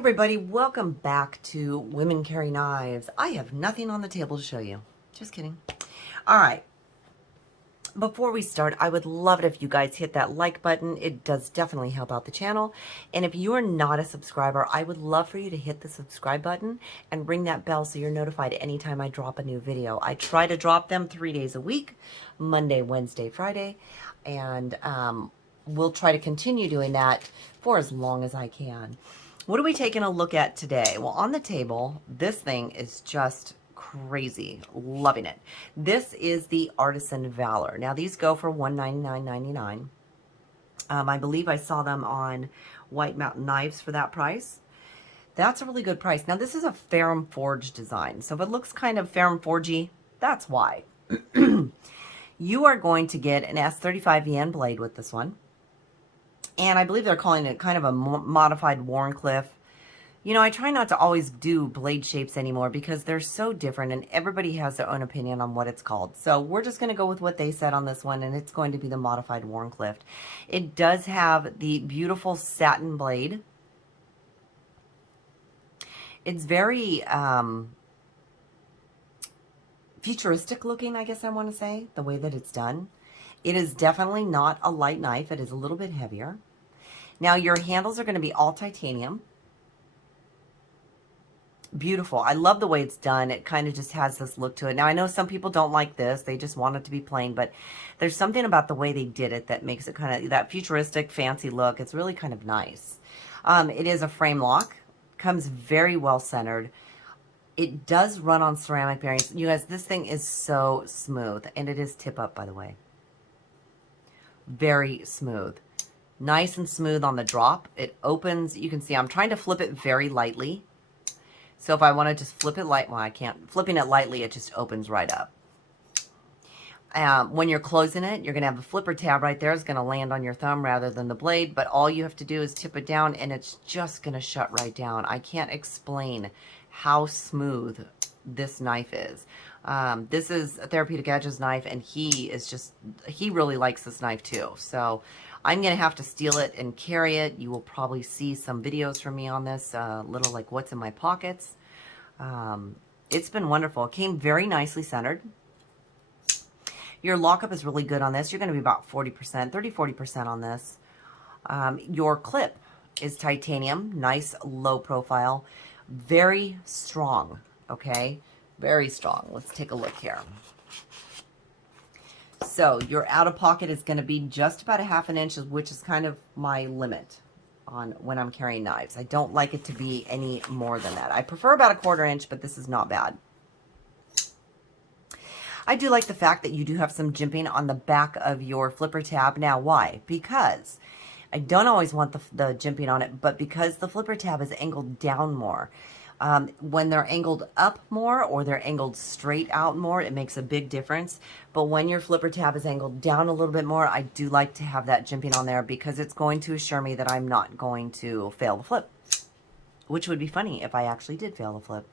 everybody, welcome back to Women Carry Knives. I have nothing on the table to show you. Just kidding. All right. Before we start, I would love it if you guys hit that like button. It does definitely help out the channel. And if you are not a subscriber, I would love for you to hit the subscribe button and ring that bell so you're notified anytime I drop a new video. I try to drop them 3 days a week, Monday, Wednesday, Friday. And we'll try to continue doing that for as long as I can. What are we taking a look at today? Well, on the table, this thing is just crazy. Loving it. This is the Artisan Valor. Now, these go for $199.99. I believe I saw them on White Mountain Knives for that price. That's a really good price. Now, this is a Ferrum forge design. So if it looks kind of Ferrum forgey, that's why. You are going to get an S35 VN blade with this one. And I believe they're calling it kind of a modified Warncliffe. You know, I try not to always do blade shapes anymore because they're so different and everybody has their own opinion on what it's called. So we're just going to go with what they said on this one, and it's going to be the modified Warncliffe. It does have the beautiful satin blade. It's very futuristic looking, I guess I want to say, the way that it's done. It is definitely not a light knife. It is a little bit heavier. Now, your handles are going to be all titanium. Beautiful. I love the way it's done. It kind of just has this look to it. Now, I know some people don't like this. They just want it to be plain, but there's something about the way they did it that makes it kind of that futuristic, fancy look. It's really kind of nice. It is a frame lock. Comes very well centered. It does run on ceramic bearings. You guys, this thing is so smooth, and it is tip up, by the way. Very smooth. Nice and smooth on the drop. It opens. You can see I'm trying to flip it very lightly. So if I want to just flip it light, well, I can't. Flipping it lightly, it just opens right up. When you're closing it, you're going to have the flipper tab right there. It's going to land on your thumb rather than the blade, but all you have to do is tip it down, and it's just going to shut right down. I can't explain how smooth this knife is. This is a Therapeutic Edges knife, and he really likes this knife too. So I'm going to have to steal it and carry it. You will probably see some videos from me on this, little like what's in my pockets. It's been wonderful. It came very nicely centered. Your lockup is really good on this. You're going to be about 40%, 30-40% on this. Your clip is titanium, nice low profile, very strong, okay? Very strong. Let's take a look here. So your out of pocket is going to be just about a ½ inch, which is kind of my limit on when I'm carrying knives. I don't like it to be any more than that. I prefer about a ½ inch, but this is not bad. I do like the fact that you do have some jimping on the back of your flipper tab. Now, why? Because I don't always want the jimping on it, but because the flipper tab is angled down more. When they're angled up more or they're angled straight out more, it makes a big difference. But when your flipper tab is angled down a little bit more, I do like to have that jimping on there because it's going to assure me that I'm not going to fail the flip, which would be funny if I actually did fail the flip.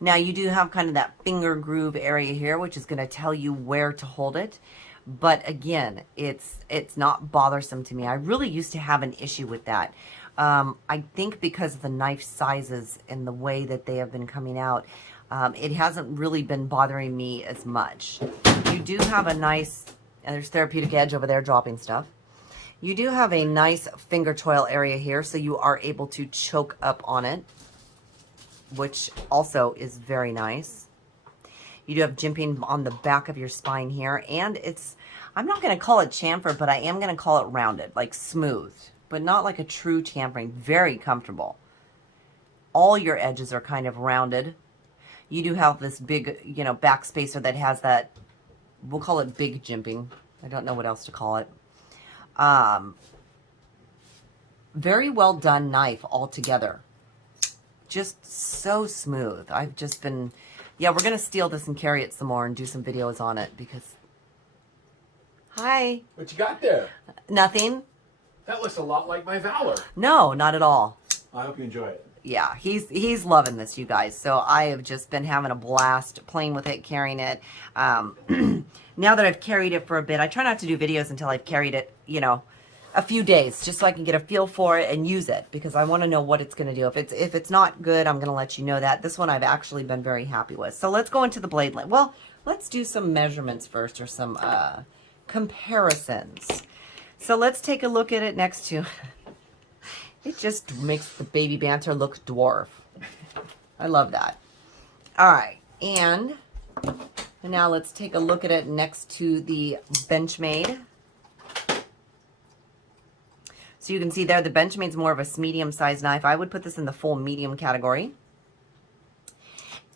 Now, you do have kind of that finger groove area here, which is going to tell you where to hold it. But again, it's not bothersome to me. I really used to have an issue with that. I think because of the knife sizes and the way that they have been coming out, it hasn't really been bothering me as much. You do have a nice, and there's Therapeutic Edge over there dropping stuff. You do have a nice finger choil area here, so you are able to choke up on it, which also is very nice. You do have jimping on the back of your spine here, and I'm not going to call it chamfer, but I am going to call it rounded, like smooth, but not like a true chamfering. Very comfortable. All your edges are kind of rounded. You do have this big, you know, back spacer that has that, we'll call it big jimping. I don't know what else to call it. Very well done knife altogether. Just so smooth. I've just been, yeah, we're going to steal this and carry it some more and do some videos on it because, hi. What you got there? Nothing. That looks a lot like my Valor. No, not at all. I hope you enjoy it. Yeah, he's loving this, you guys. So I have just been having a blast playing with it, carrying it. Now that I've carried it for a bit, I try not to do videos until I've carried it, you know, a few days, just so I can get a feel for it and use it, because I want to know what it's going to do. If it's not good, I'm going to let you know that. This one I've actually been very happy with. So let's go into the blade length. Well, let's do some measurements first, or some comparisons. So let's take a look at it next to. It just makes the baby banter look dwarf. I love that. All right, and now let's take a look at it next to the Benchmade. So you can see there, the Benchmade's more of a medium-sized knife. I would put this in the full medium category.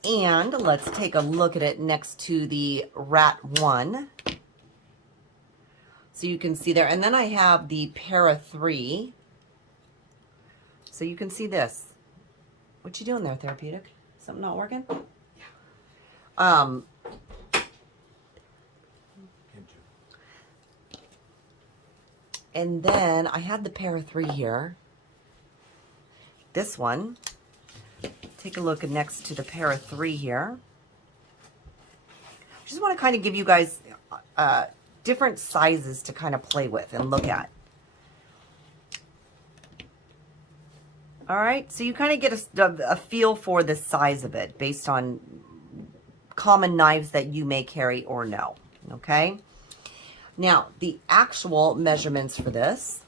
And let's take a look at it next to the Rat 1. So you can see there. And then I have the Para 3. So you can see this. What you doing there, Therapeutic? Something not working? Yeah. And then I had the Para 3 here. This one. Take a look next to the Para 3 here. Just want to kind of give you guys different sizes to kind of play with and look at. All right, so you kind of get a feel for the size of it based on common knives that you may carry or no, okay? Now, the actual measurements for this,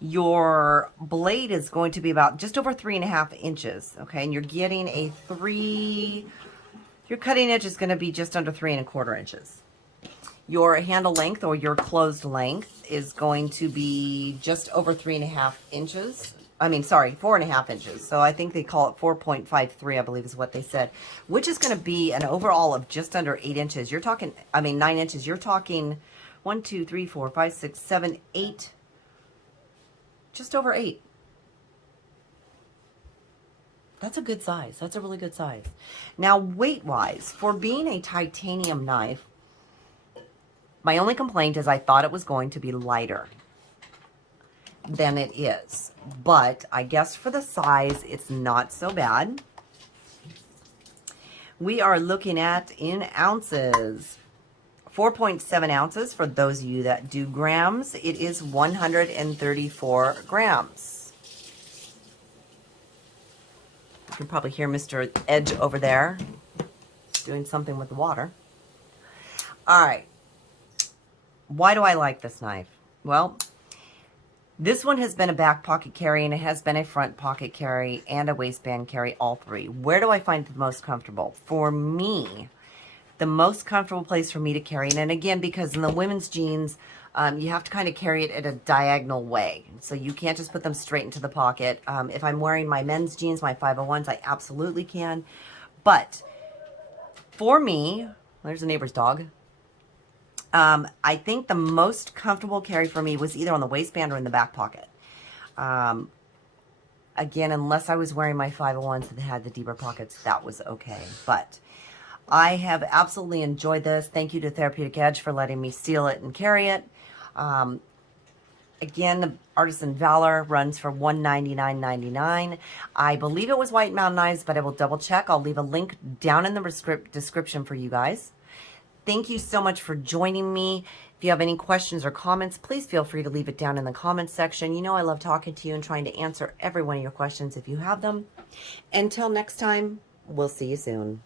your blade is going to be about just over 3.5 inches, okay? And you're getting your cutting edge is going to be just under 3¼ inches. Your handle length, or your closed length, is going to be just over 3.5 inches. I mean, sorry, 4.5 inches. So I think they call it 4.53, I believe is what they said, which is going to be an overall of just under 8 inches. You're talking, 9 inches. You're talking 1, 2, 3, 4, 5, 6, 7, 8, just over 8. That's a good size. That's a really good size. Now, weight-wise, for being a titanium knife, my only complaint is I thought it was going to be lighter than it is. But I guess for the size, it's not so bad. We are looking at, in ounces, 4.7 ounces. For those of you that do grams, it is 134 grams. You can probably hear Mr. Edge over there doing something with the water. All right. Why do I like this knife? Well, this one has been a back pocket carry, and it has been a front pocket carry and a waistband carry, all three. Where do I find it the most comfortable? For me, the most comfortable place for me to carry it, and again, because in the women's jeans, you have to kind of carry it at a diagonal way. So you can't just put them straight into the pocket. If I'm wearing my men's jeans, my 501s, I absolutely can. But for me, there's a neighbor's dog. I think the most comfortable carry for me was either on the waistband or in the back pocket. Again, unless I was wearing my 501s that had the deeper pockets, that was okay. But I have absolutely enjoyed this. Thank you to Therapeutic Edge for letting me steal it and carry it. Again, the Artisan Valor runs for $199.99. I believe it was White Mountain Knives, but I will double check. I'll leave a link down in the description for you guys. Thank you so much for joining me. If you have any questions or comments, please feel free to leave it down in the comments section. You know I love talking to you and trying to answer every one of your questions if you have them. Until next time, we'll see you soon.